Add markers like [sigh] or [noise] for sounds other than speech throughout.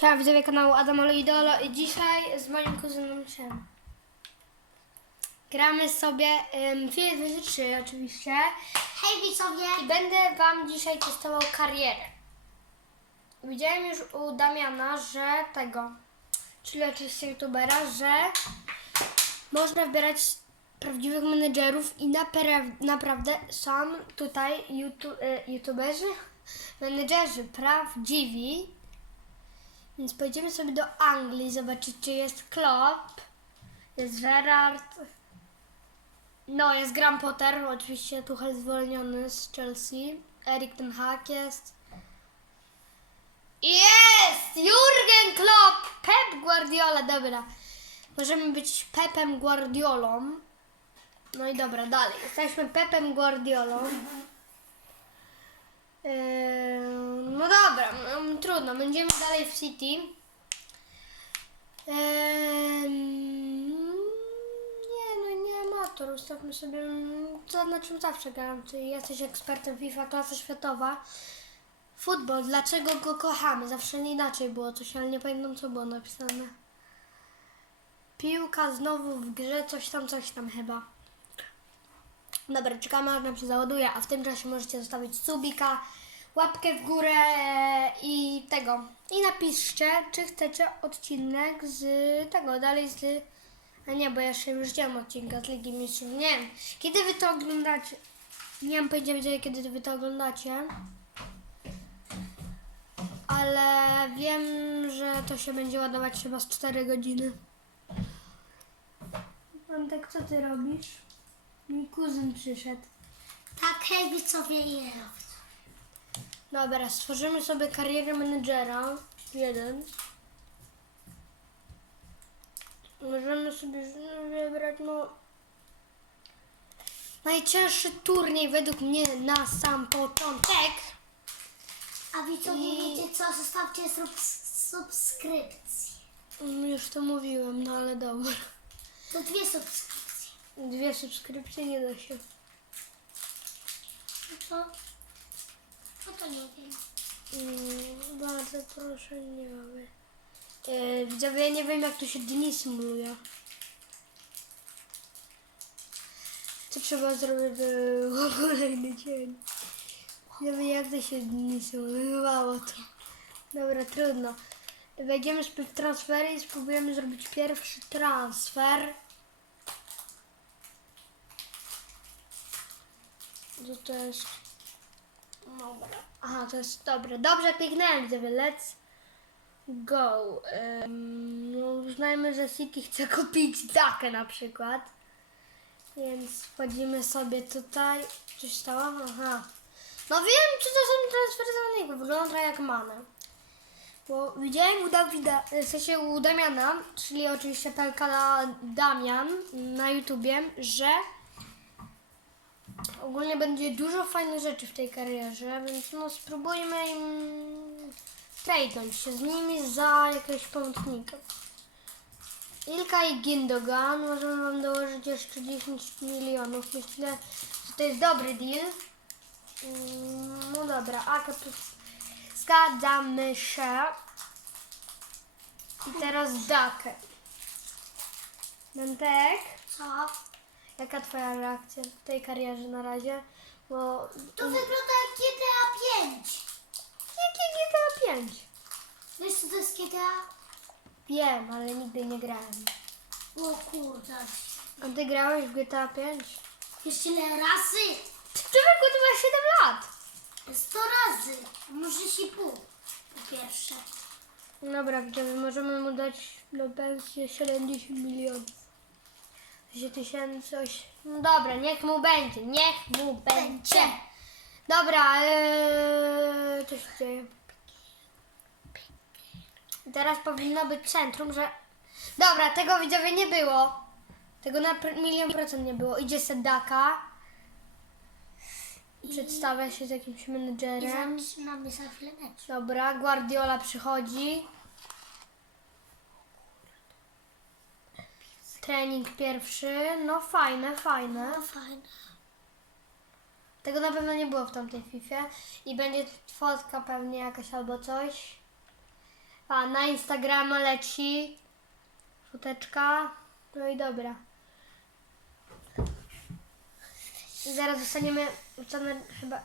Siema widzowie kanału Adamolo Idolo i dzisiaj z moim kuzynem Siem. Gramy sobie um, FIFA 23 oczywiście Hej widzowie! i będę wam dzisiaj testował karierę. Widziałem już u Damiana, że tego, czyli oczywiście youtubera, że można wybierać prawdziwych menedżerów i napra- naprawdę są tutaj youtu- e, youtuberzy, menedżerzy prawdziwi. Więc pojedziemy sobie do Anglii, zobaczyć czy jest Klopp, jest Gerrard, no jest Graham Potter, oczywiście Tuchel zwolniony z Chelsea, Erik ten Hag jest. Jest! Jurgen Klopp! Pep Guardiola, dobra. Możemy być Pepem Guardiolą. No i dobra, dalej. Jesteśmy Pepem Guardiolą. No dobra, mm, trudno. Będziemy dalej w City. Nie, no nie amator. Ustawmy sobie to, na czym zawsze gram. Czyli jesteś ekspertem FIFA, klasa światowa. Futbol, dlaczego go kochamy? Zawsze nie inaczej było coś, ale nie pamiętam co było napisane. Piłka znowu w grze, coś tam, coś tam chyba. Dobra, czekamy aż nam się załaduje, a w tym czasie możecie zostawić subika, łapkę w górę i tego. I napiszcie, czy chcecie odcinek z tego, dalej z... A nie, bo ja jeszcze już widziałam odcinka z Ligi Mistrzów. Nie wiem, kiedy wy to oglądacie? Nie mam pojęcia, kiedy wy to oglądacie. Ale wiem, że to się będzie ładować chyba z 4 godziny. Antek, co ty robisz? Mój kuzyn przyszedł. Tak, hej widzowie jest. Dobra, stworzymy sobie karierę menedżera. Jeden. Możemy sobie wybrać, no... Najcięższy turniej według mnie na sam początek. A widzowie I- wiecie co? Zostawcie sub subskrypcji. Mm, Już to mówiłem, no ale dobra. To dwie subskrypcje. Dwie subskrypcje nie da się. No to... No to nie wiem. Mm, bardzo proszę, nie mamy. Yy, widzowie, ja nie wiem jak to się dni symuluje. Co trzeba zrobić, by [laughs] kolejny dzień? Nie wiem jak to się dni symulowało to. Dobra, trudno. Wejdziemy w transfery i spróbujemy zrobić pierwszy transfer. Co to jest? Dobra. Aha, to jest dobre. Dobrze kliknąłem, widzowie. Let's go. Um, uznajmy, że City chce kupić Dakę na przykład. Więc wchodzimy sobie tutaj. Coś stało? Aha. No wiem, czy to są transfery za niego. Wygląda jak mana. Bo widziałem u Dawida, w sensie u Damiana, czyli oczywiście Pelkala Damian na YouTubie, że Ogólnie będzie dużo fajnych rzeczy w tej karierze, więc no spróbujmy im się z nimi za jakiegoś pomocnika. Ilka i Gindogan, możemy wam dołożyć jeszcze 10 milionów. Myślę, że to jest dobry deal. Mm, No dobra, a to zgadzamy się. I teraz Dakę. Mentek. Co? Jaka twoja reakcja w tej karierze na razie? Bo To wygląda jak GTA 5. jakie GTA 5? Wiesz co to jest GTA? Wiem, ale nigdy nie grałem. O kurde. A ty grałeś w GTA 5? Jeszcze ile razy? Człowieku, ty masz 7 lat! 100 razy. Może się pół. Po pierwsze. Dobra, widzowie, możemy mu dać na pensję 70 milionów. 10 tysięcy, oś... No dobra, niech mu będzie, niech mu będzie. Dobra, yy, co się dzieje? I Teraz powinno być centrum, że... Dobra, tego widzowie nie było. Tego na milion procent nie było. Idzie Sedaka. Przedstawia się z jakimś I menedżerem. zaczynamy za chwilę mecz. Dobra, Guardiola przychodzi. Trening pierwszy. No fajne, fajne. No fajne. Tego na pewno nie było w tamtej FIFA. I będzie fotka pewnie jakaś albo coś. A na Instagrama leci foteczka. No i dobra. Zaraz dostaniemy ocenę chyba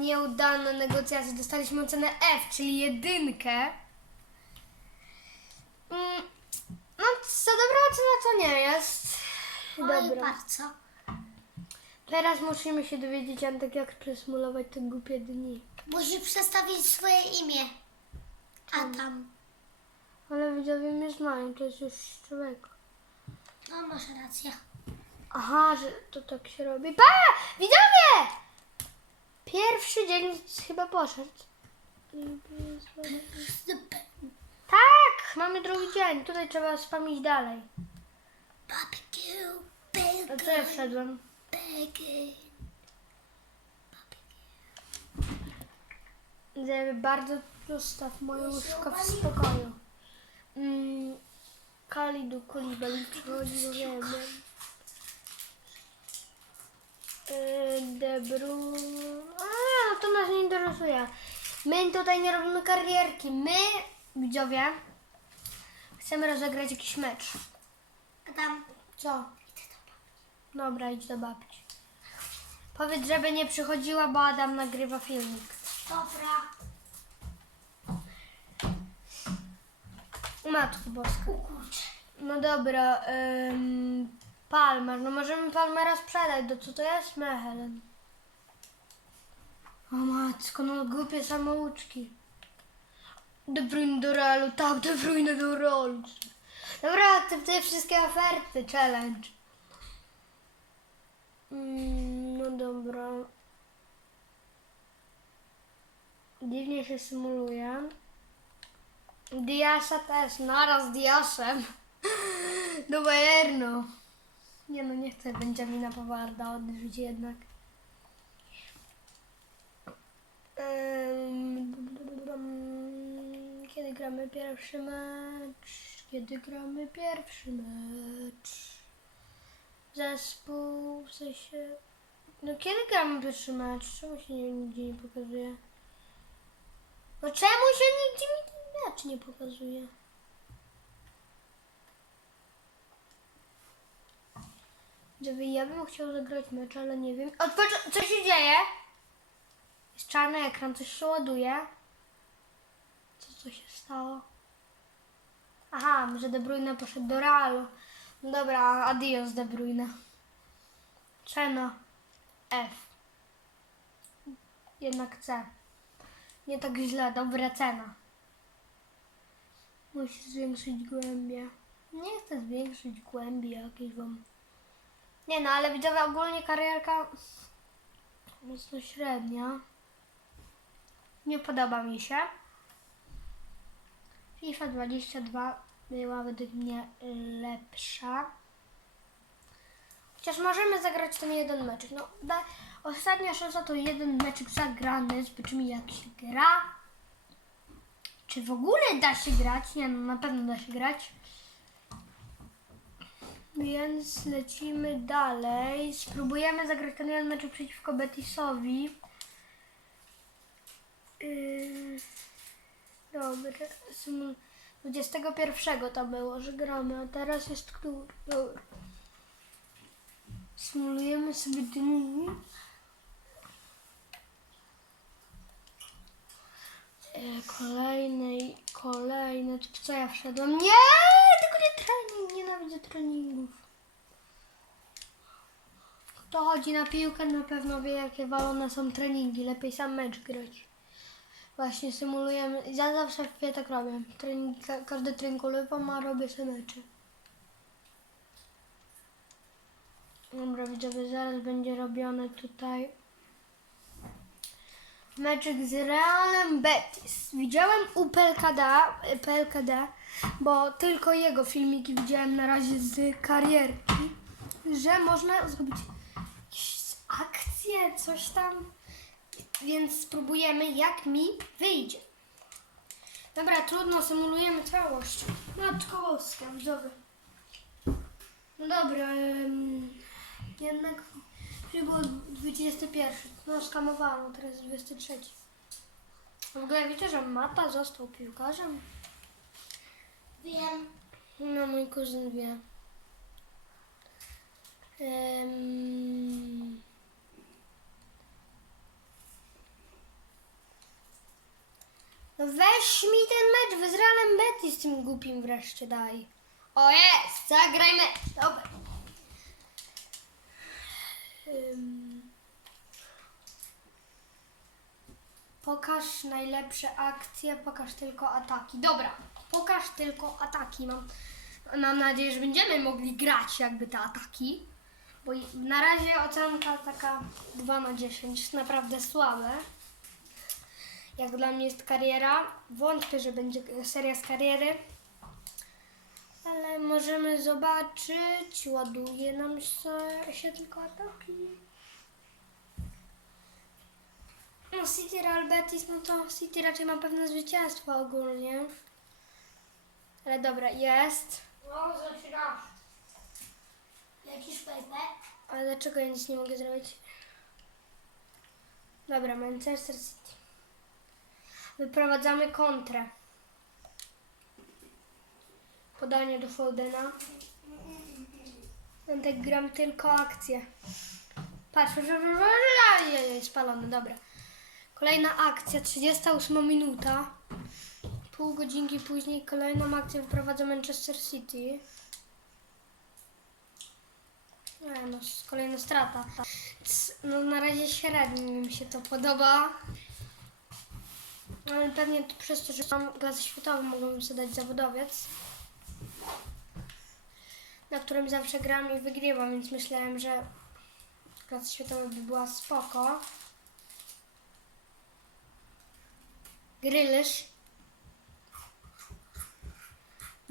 nieudane negocjacje. Dostaliśmy ocenę F, czyli jedynkę. Mm, No, co dobra ocena to nie jest. Oj, Dobra. bardzo. Teraz musimy się dowiedzieć, Antek, jak przesmulować te głupie dni. Musi przedstawić swoje imię. Adam. Ale widzowie mnie znają, to jest już człowiek. No, masz rację. Aha, że to tak się robi. Pa! Widzowie! Pierwszy dzień chyba poszedł. Tak, mamy drugi dzień. Tutaj trzeba spamić dalej. Barbecue, A co ja bacon, wszedłem? bacon. Widzowie, bardzo zostaw moje łóżko w spokoju. Mm, Kalidu Kulibali przychodzi do wiemy. De Bruyne. A, to nas nie interesuje. My tutaj nie robimy karierki. My, widzowie, chcemy rozegrać jakiś mecz. Adam, Co? Dobra, idź do babci. Powiedz, żeby nie przychodziła, bo Adam nagrywa filmik. dobra. Matko Boska. O kurczę. No dobra, ym, Palmer. No możemy Palmera sprzedać. Do co to jest? Mechelen. O matko, no głupie samouczki. De Bruyne do Realu. Tak, De Bruyne do Realu. Dobra, akceptuję wszystkie oferty. Challenge. Mm, no dobra. Dziwnie się symuluje. Diasa też, naraz Diasem. [laughs] Do Bayernu. Nie no, nie chcę Benjamina Pawarda odżyć jednak. Kiedy gramy pierwszy mecz? Kiedy gramy pierwszy mecz? Zespół, w sensie... No kiedy gramy pierwszy mecz? Czemu się nigdzie nie pokazuje? No czemu się nigdzie mi ten mecz nie pokazuje? Żeby ja bym chciał zagrać mecz, ale nie wiem. Odpocz- co się dzieje? Jest czarny ekran, coś się ładuje. Co co się stało? Aha, że De Bruyne poszedł do Realu. No dobra, adios De Bruyne. Cena F. Jednak C. Nie tak źle, dobra cena. Musi zwiększyć głębię. Nie chcę zwiększyć głębi jakiejś wam. Nie no, ale widzowie ogólnie karierka mocno średnia. Nie podoba mi się. FIFA 22 była według mnie lepsza. Chociaż możemy zagrać ten jeden meczek. No, da, ostatnia szansa to jeden meczek zagrany. Zobaczymy jak się gra. Czy w ogóle da się grać? Nie no, na pewno da się grać. Więc lecimy dalej. Spróbujemy zagrać ten jeden mecz przeciwko Betisowi. Yy, dobra. Sym- 21 to było, że gramy, a teraz jest który? Dobra. Symulujemy sobie dni. E, Kolejne i kolejne. Co ja wszedłem? Nie! Tylko nie trening. Nienawidzę treningów. Kto chodzi na piłkę na pewno wie jakie walone są treningi. Lepiej sam mecz grać. Właśnie symulujemy. Ja zawsze w tak robię. Trening, ka- każdy trening ulewam, a robię sobie mecze. Dobra, widzowie, zaraz będzie robione tutaj meczek z Realem Betis. Widziałem u PLKD, PLKD, bo tylko jego filmiki widziałem na razie z karierki, że można zrobić jakieś akcje, coś tam. Więc spróbujemy, jak mi wyjdzie. Dobra, trudno, symulujemy całość. Matko boska, widzowie. No dobra, em, jednak było 21. No skamowano, teraz 23. W ogóle wiecie, że Mata został piłkarzem? Wiem. No, mój kuzyn wie. Em, No weź mi ten mecz w Izraelem Betis tym głupim wreszcie daj. O jest, zagraj mecz. Dobra. Em, Pokaż najlepsze akcje, pokaż tylko ataki. Dobra, pokaż tylko ataki. Mam, mam nadzieję, że będziemy mogli grać jakby te ataki. Bo na razie ocenka taka 2 na 10, naprawdę słabe. Jak dla mnie jest kariera. Wątpię, że będzie seria z kariery. Ale możemy zobaczyć. Ładuje nam się, się tylko ataki. No City Real Betis, no to City raczej ma pewne zwycięstwo ogólnie. Ale dobra, jest. No, zaczynasz. Jakiś Pepe? Ale dlaczego ja nic nie mogę zrobić? Dobra, Manchester City. Wyprowadzamy kontrę. Podanie do Foldena. Tak gram tylko akcję. Patrz, jest spalony, dobra. Kolejna akcja, 38 minuta. Pół godzinki później kolejną akcję wyprowadza Manchester City. No, kolejna strata. No na razie średnio mi się to podoba. Ale pewnie to przez to, że mam klasę światową, mogłabym sobie dać zawodowiec. Na którym zawsze gram i wygrywam, więc myślałem, że klasa światowa by była spoko. Grylysz.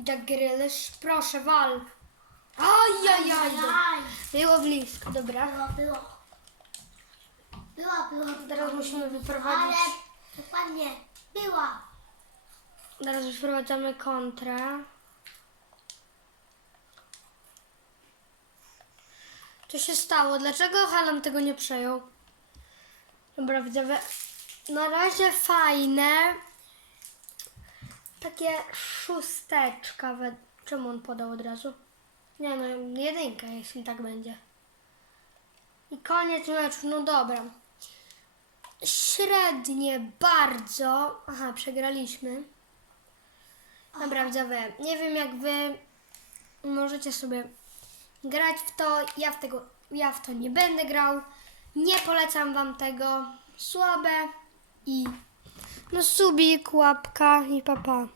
Jack Grylysz, proszę wal. Ajajaj. Aj, Było blisko, dobra. było, było. Była, była. Teraz musimy Ale wyprowadzić. dokładnie, była. Teraz wyprowadzamy kontrę. Co się stało? Dlaczego Haaland tego nie przejął? Dobra, widzowie. Na razie fajne. Takie szósteczka. We... Czemu on podał od razu? Nie no, jedynka, jeśli tak będzie. I koniec meczu, no dobra. Średnie, bardzo. Aha, przegraliśmy. Widzowie, nie wiem jak wy możecie sobie grać w to. Ja w, tego, ja w to nie będę grał. Nie polecam wam tego. Słabe i no subik, łapka i papa.